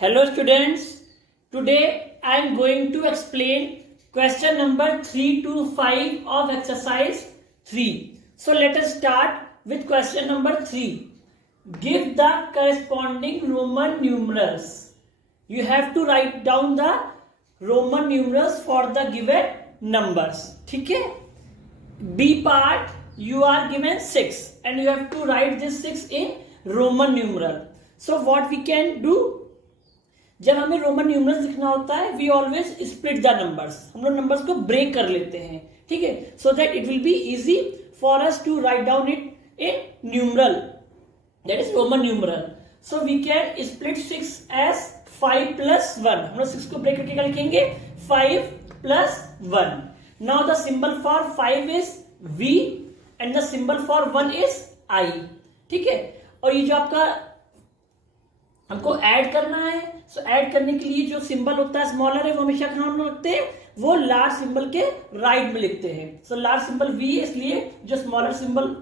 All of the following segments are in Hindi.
Hello students, today I am going to explain question number 3 to 5 of exercise 3. So let us start with question number 3. Give the corresponding Roman numerals. You have to write down the Roman numerals for the given numbers. ठीक है? B part you are given 6 and you have to write this 6 in Roman numeral. So what we can do, जब हमें रोमन न्यूमरल्स लिखना होता है we always split the numbers, हम लोग नंबर्स को ब्रेक कर लेते हैं. ठीक है, so that it will be easy for us to write down it in numeral, that is Roman numeral. So we can split 6 as 5 plus 1. हम लोग 6 को ब्रेक करके क्या लिखेंगे? 5 plus 1. Now the symbol for 5 is V and the symbol for 1 is I. ठीक है, और ये जो आपका हमको ऐड करना है, सो ऐड करने के लिए जो सिंबल होता है स्मॉलर है वो हमेशा कहाँ हम लोग रखते हैं? वो लार्ज सिंबल के राइट में लिखते हैं. सो लार्ज सिंबल V है, इसलिए जो स्मॉलर सिंबल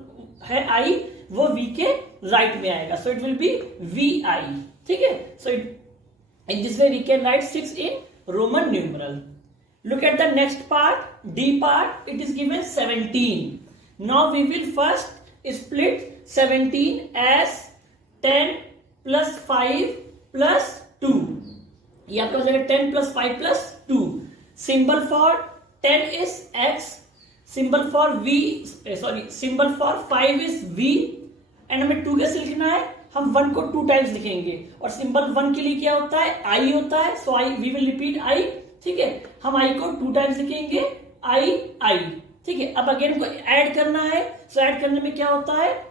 है I वो V के राइट में आएगा. So it will be VI. ठीक है, so in this way we can write 6 in Roman numeral. Look at the next part, D part. It is given 17. Now we will first split 17 as 10 plus 5 plus 2. ये आपका हो जाएगा 10 plus 5 plus 2. Symbol for 10 is x, symbol for symbol for 5 is v and हमें 2 कैसे लिखना है? हम 1 को 2 टाइम्स लिखेंगे और सिंबल 1 के लिए क्या होता है? I होता है. So I we will repeat I. ठीक है, हम I को 2 टाइम्स लिखेंगे I. ठीक है, अब अगेन को ऐड करना है. सो ऐड करने में क्या होता है,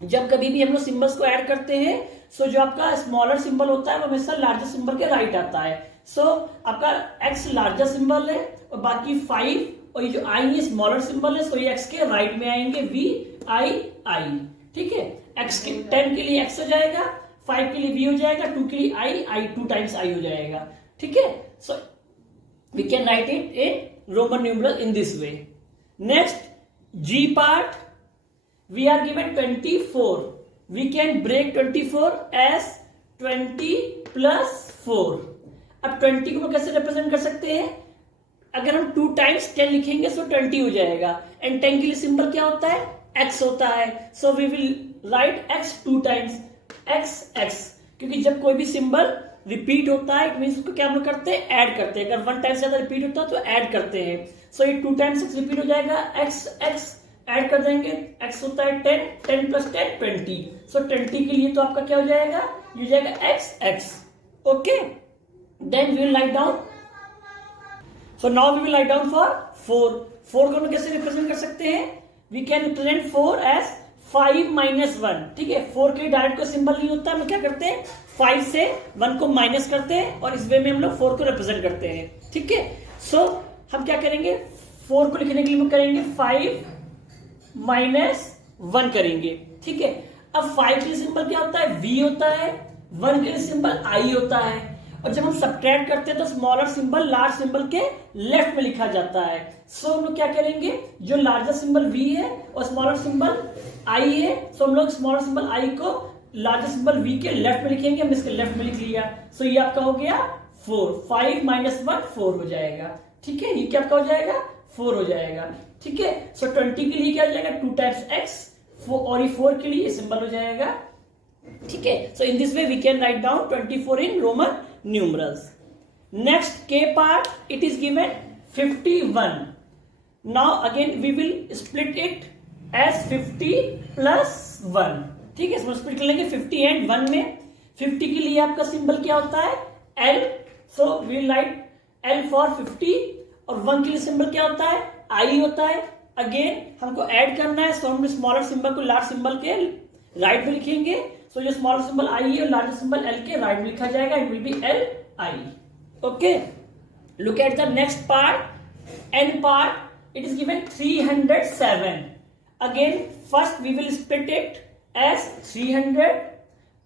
जब कभी भी हम लोग सिंबल्स को ऐड करते हैं सो जो आपका स्मॉलर सिंबल होता है वो हमेशा लार्जर सिंबल के राइट आता है. सो आपका x लार्जर सिंबल है और बाकी 5 और ये जो I है स्मॉलर सिंबल है, सो ये x के राइट में आएंगे VI. ठीक है, x के 10 के लिए x हो जाएगा, 5 के लिए V हो जाएगा, 2 के लिए I 2 टाइम्स I हो जाएगा. ठीक है, so we can write it in Roman numeral in this way. Next G part. We are given 24. We can break 24 as 20 plus 4. अब 20 को कैसे रिप्रेजेंट कर सकते हैं? अगर हम 2 टाइम्स 10 लिखेंगे तो 20 हो जाएगा. एंड 10 के लिए सिंबल क्या होता है? x होता है. So we will write x 2 times x, क्योंकि जब कोई भी सिंबल रिपीट होता है इट मींस उसको क्या हम लोग करते हैं? ऐड करते हैं. अगर 1 टाइम से ज्यादा रिपीट होता है तो ऐड करते हैं. सो ये 2 टाइम्स x रिपीट हो जाएगा, x ऐड कर देंगे. x होता है 10 प्लस 10 20. सो 20 के लिए तो आपका क्या हो जाएगा? ये हो जाएगा x. Okay, then we will write down. So now we will write down for 4. 4 को हम कैसे रिप्रेजेंट कर सकते हैं? We can represent 4 as 5 minus 1. ठीक है, 4 के लिए डायरेक्ट कोई सिंबल नहीं होता है. हम क्या करते हैं? 5 से 1 को माइनस करते हैं और इस वे में हम लोग 4 को रिप्रेजेंट करते हैं. ठीक है, सो हम क्या करेंगे? 4 को लिखने के लिए हम करेंगे 5 माइनस 1 करेंगे. ठीक है, अब 5 के लिए सिंबल क्या होता है? V होता है. 1 के लिए सिंबल I होता है. और जब हम सब्ट्रैक्ट करते हैं तो स्मॉलर सिंबल लार्ज सिंबल के लेफ्ट में लिखा जाता है. सो हम लोग क्या करेंगे? जो लार्जर सिंबल V है और स्मॉलर सिंबल I है, सो हम लोग स्मॉलर सिंबल I को लार्जर सिंबल V के लेफ्ट में लिखेंगे. हम इसके लेफ्ट में लिख लिया. सो ये आपका हो गया 4. 5 माइनस 1 4 हो जाएगा. ठीक है, ये क्या आपका हो जाएगा? 4 हो जाएगा. ठीक है, सो 20 के लिए क्या हो जाएगा? 2 टाइम्स x और ये 4 के लिए सिंबल हो जाएगा. ठीक है, so in this way we can write down 24 in Roman numerals. Next K part. It is given 51. Now again we will split it as 50 plus 1. ठीक है, स्प्लिट कर लेंगे 50 एंड 1 में. 50 के लिए आपका सिंबल क्या होता है? L. So we will write L for 50 और 1 के लिए सिंबल क्या होता है? I होता है. अगेन हमको ऐड करना है, सो हम स्मॉलर सिंबल को लार्ज सिंबल के राइट में लिखेंगे. सो जो स्मॉलर सिंबल I है लार्ज सिंबल L के राइट में लिखा जाएगा. It will be LI. Okay, look at the next part, N part. It is given 307. Again first we will split it as 300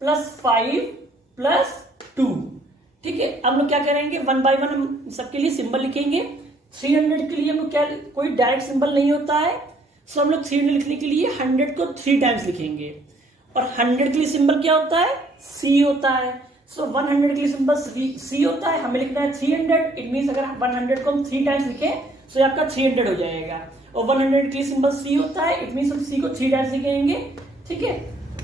plus 5 plus 2. ठीक है, अब लोग क्या करेंगे? 1 बाय 1 हम सबके लिए सिंबल लिखेंगे. 300 के लिए हम लोग क्या, कोई डायरेक्ट सिंबल नहीं होता है. सो हम लोग 300 लिखने के लिए 100 को 3 टाइम्स लिखेंगे और 100 के लिए सिंबल क्या होता है? C होता है. सो 100 के लिए सिंबल सी होता है, हमें लिखना है 300, इट मीन्स अगर 100 को हम 3 टाइम्स लिखें तो ये आपका 300 हो जाएगा। और 100 के लिए सिंबल सी होता है, इट मीन्स हम सी को 3 टाइम्स लिखेंगे, ठीक है।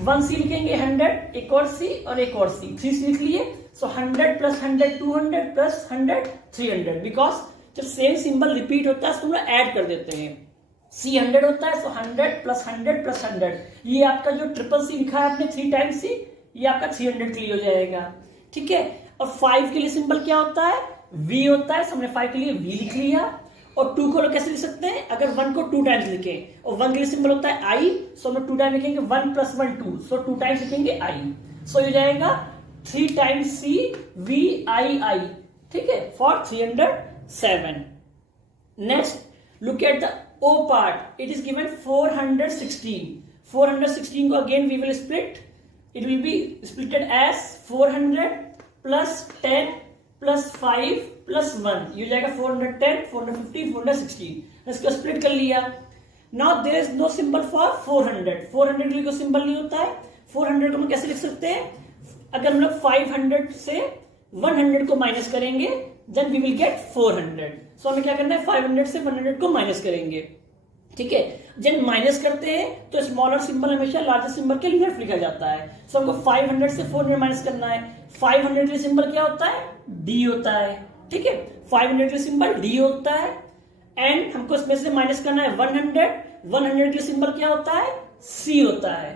1 सी लिखेंगे 100, एक और सी और एक और सी, 3 सी लिख लिए। सो 100 प्लस 100 200 प्लस 100 300, बिकॉज जब सेम सिंबल रिपीट होता है उसको हम लोग ऐड कर देते हैं। सी 100 होता है, सो 100 प्लस 100 प्लस 100, ये आपका जो ट्रिपल सी लिखा है आपने 3 टाइम्स सी, ये आपका 300 के लिए हो जाएगा, ठीक है। और 5 के लिए सिंबल क्या होता है, वी होता है, हमने 5 के लिए वी लिख लिया। और 2 को कैसे लिख सकते हैं, अगर 1 को 2 टाइम्स लिखें, और 1 के लिए सिंबल होता है आई, सो हम लोग 2 टाइम लिखेंगे, 1 प्लस 1 2, सो 2 टाइम्स लिखेंगे आई, सो ये जाएगा 3 times C we I I, ठीक है, for 307। Next look at the O part, it is given 416। 416 को again we will split, it will be splitted as 400 plus 10 plus 5 plus 1, ये हो जाएगा 410 450 416, इसको स्प्लिट कर लिया। Now there is no symbol for 400, 400 के लिए कोई सिंबल नहीं होता है। 400 को हम कैसे लिख सकते हैं, अगर हम लोग 500 से 100 को माइनस करेंगे देन वी विल गेट 400। सो हमें क्या करना है, 500 से 100 को माइनस करेंगे, ठीक है। जब माइनस करते हैं तो स्मॉलर सिंबल हमेशा लार्जर सिंबल के लेफ्ट लिखा जाता है। सो हमको 500 से 400 माइनस करना है। 500 के सिंबल क्या होता है, डी होता है, ठीक है। 500 के सिंबल डी होता है, एंड हमको इसमें से माइनस करना है 100। 100 के सिंबल क्या होता है, सी होता है,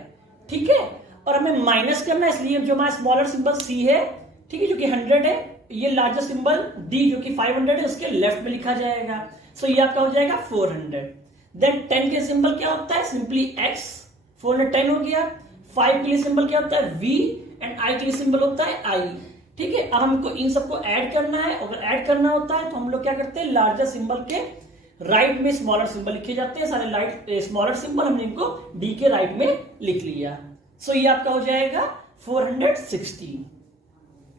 ठीक है। और हमें माइनस करना है, इसलिए जो हमारा स्मॉलर सिंबल सी है, ठीक है, जो कि 100 है, ये लार्जर सिंबल डी जो कि 500 है उसके लेफ्ट में लिखा जाएगा। सो ये आपका हो जाएगा 400। देन 10 के सिंबल क्या होता है, सिंपली x, 410 हो गया। 5 के लिए सिंबल क्या होता है, v, एंड i के लिए सिंबल होता है i, ठीक है। अब हमको इन सबको ऐड करना है, अगर ऐड करना होता है तो हम लोग क्या करते हैं, लार्जर सिंबल के राइट में स्मॉलर सिंबल लिखे जाते हैं। सारे लाइट स्मॉलर सिंबल हमने इनको d के राइट में लिख लिया। सो ये आपका हो जाएगा 416।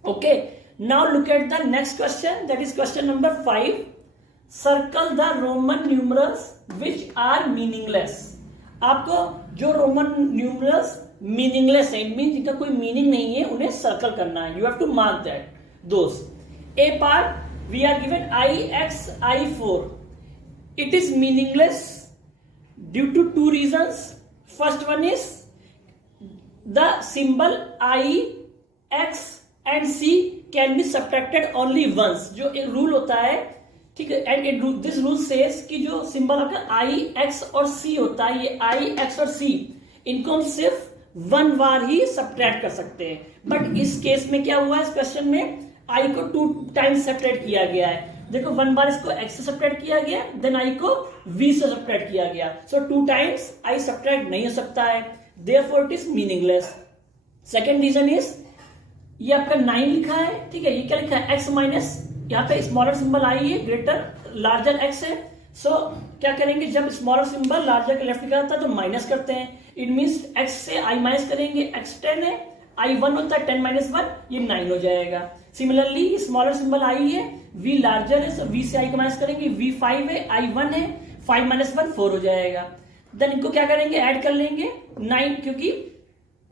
Okay, now look at the next question, that is question number 5। Circle the Roman numerals which are meaningless. आपको जो रोमन न्यूमरल्स मीनिंगलेस है, इट मीन जिनका कोई मीनिंग नहीं है, उन्हें सर्कल करना है। You have to mark that those. A part we are given ix i4, it is meaningless due to 2 reasons. First one is the symbol i, x and c can be subtracted only once, जो एक रूल होता है, ठीक है। एंड दिस रूल सेज कि जो सिंबल आपका आई, एक्स और सी होता है, ये आई, एक्स और सी, इनको हम सिर्फ 1 बार ही सब्ट्रैक्ट कर सकते हैं। बट इस केस में क्या हुआ है, इस क्वेश्चन में आई को 2 टाइम्स सब्ट्रैक्ट किया गया है। देखो 1 बार इसको एक्स से सब्ट्रैक्ट किया गया, देन आई को वी से सब्ट्रैक्ट किया गया। सो 2 टाइम्स आई सब्ट्रैक्ट नहीं हो सकता है, therefore it is meaningless. Second reason is, ये आपका 9 लिखा है, ठीक है, ये क्या लिखा है, एक्स माइनस, यहाँ पे स्मॉलर सिंबल आई है, ग्रेटर लार्जर एक्स है। सो क्या करेंगे, जब स्मॉलर सिंबल लार्जर के लेफ्ट लिखा जाता है तो माइनस करते हैं, इट मीन्स एक्स से आई माइनस करेंगे, एक्स 10 है, आई 1 होता है, 10 माइनस 1 ये 9 हो जाएगा। सिमिलरली स्मॉलर सिंबल आई है, वी लार्जर है, सो वी से आई को माइनस करेंगे, वी 5 है, आई 1 है, 5 माइनस 1 4 हो जाएगा। देन इनको क्या करेंगे, ऐड कर लेंगे 9, क्योंकि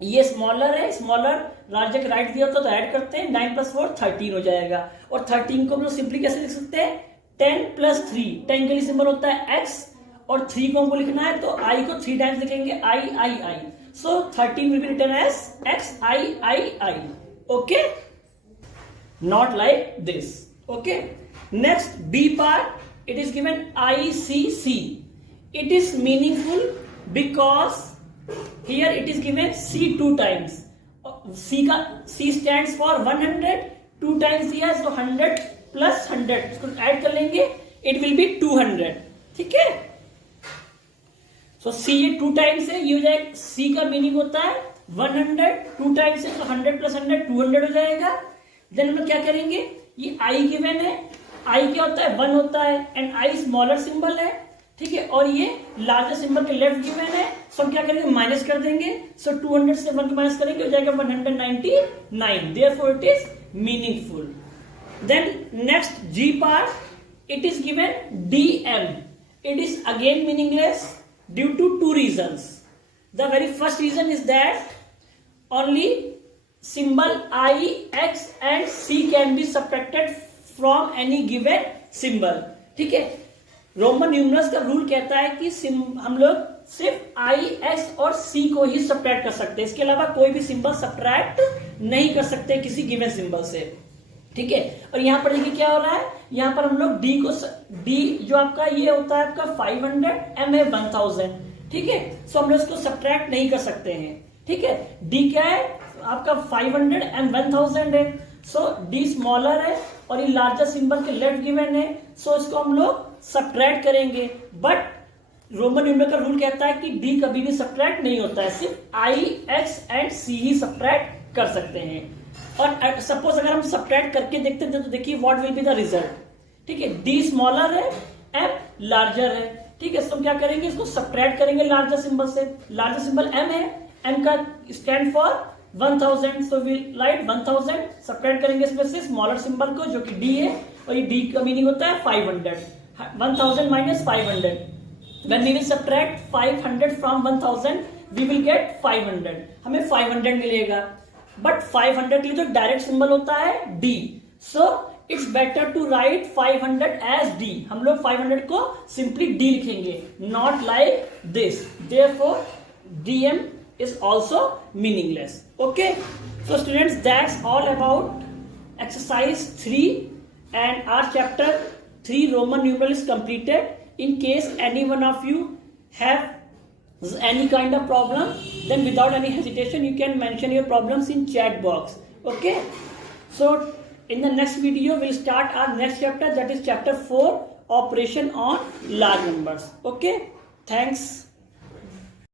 ये स्मॉलर है, स्मॉलर लार्जर के राइट दिया होता तो ऐड करते हैं, 9 प्लस 4 13 हो जाएगा। और 13 को हम लोग सिंपली कैसे लिख सकते हैं, 10 प्लस 3, 10 के लिए सिंबल होता है x, और 3 को हमको लिखना है तो i को 3 टाइम्स लिखेंगे, i i i, so 13 will be written as x i i i, okay, not like this, okay. Next B part, it is given i c c, it is meaningful because here it is given c 2 times. c का c stands for 100, 2 times दिया, so 100 plus 100 इसको ऐड कर लेंगे, it will be 200, ठीक है। so c ये 2 times है, ये हो जाएगा, c का मीनिंग होता है 100, 2 times है, so 100 plus 100 200 हो जाएगा। देन हम लोग क्या करेंगे, ये i गिवन है, i क्या होता है, 1 होता है, एंड i स्मॉलर सिंबल है, ठीक है, और ये लार्जर सिंबल के लेफ्ट गिवन है, सो हम क्या करेंगे, माइनस कर देंगे। सो 200 से 1 को माइनस करेंगे, हो जाएगा 199, therefore it is meaningful. Then next G part, it is given dm, it is again meaningless due to 2 reasons. The very first reason is that only symbol I, X and C can be subtracted from any given symbol. ठीक है, रोमन न्यूमरल्स का रूल कहता है कि हम लोग सिर्फ I, X और C को ही सब्ट्रैक्ट कर सकते हैं, इसके अलावा कोई भी सिंबल सब्ट्रैक्ट नहीं कर सकते किसी गिवन सिंबल से. ठीक है, और यहां पर देखिए क्या हो रहा है, यहां पर हम लोग D जो आपका ये होता है आपका 500, M है 1000. ठीक है, सो हम लोग इसको सब्ट्रैक्ट नहीं कर सकते हैं. ठीक है, D क्या है आपका 500, M 1000 है. सो D स्मॉलर है और ये लार्जर सिंबल के लेफ्ट गिवन है, सो इसको हम लोग सब्ट्रैक्ट करेंगे. बट रोमन न्यूमरल का रूल कहता है कि D कभी भी सब्ट्रैक्ट नहीं होता है, सिर्फ I, X and C he subtract कर सकते हैं. और सपोज अगर हम सब्ट्रैक्ट करके देखते हैं तो देखिए what will be the result. ठीक है, D स्मॉलर है, M लार्जर है. ठीक है, तो क्या करेंगे, इसको सब्ट्रैक्ट करेंगे लार्जर सिंबल से. लार्जर सिंबल M है, M का stand for 1000, so we write 1000. Subtract करेंगे इसमें से स्मॉलर सिंबल को जो कि D है, और ये D का मीनिंग होता है 500. 1000 minus 500. When we will subtract 500 from 1000, we will get 500. हमें 500 मिलेगा. बट 500 के लिए तो डायरेक्ट सिंबल होता है D. So it's better to write 500 as D. हम लोग 500 को simply D लिखेंगे, not like this. Therefore, DM is also meaningless. Okay. So students, that's all about exercise 3 and our chapter 3 Roman numeral is completed. In case any one of you have any kind of problem, then without any hesitation you can mention your problems in chat box. Okay, so in the next video we'll start our next chapter, that is chapter 4, operation on large numbers. Okay, thanks.